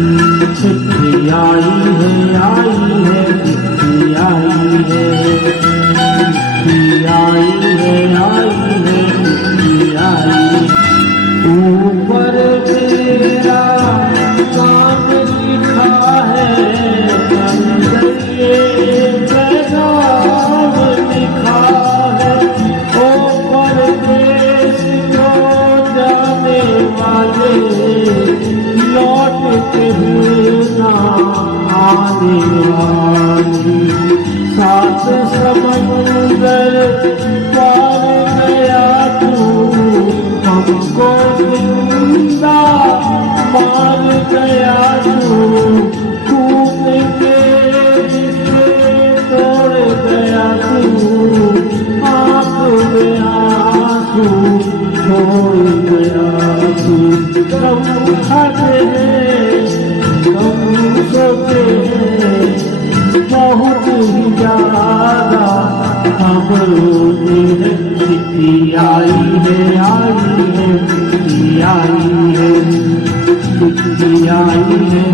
चिट्ठी आई है, चिट्ठी आई है, चिट्ठी आई है, चिट्ठी आई है। ऊपर तेरा नाम लिखा है, अंदर ये पैगाम लिखा है। ओ परदेश को जाने वाले, लौट के ना आने वाली। सात समंदर पार गया तू, हमको जिंदा मार गया तू। खून के रिश्ते तोड़ गया तू, आँख में आंसू छोड़ गया तू। गम खाते हैं, गम सोते हैं, बहुत ही ज्यादा हम रोते हैं। चिट्ठी आई है, चिट्ठी आई है, चिट्ठी आई है,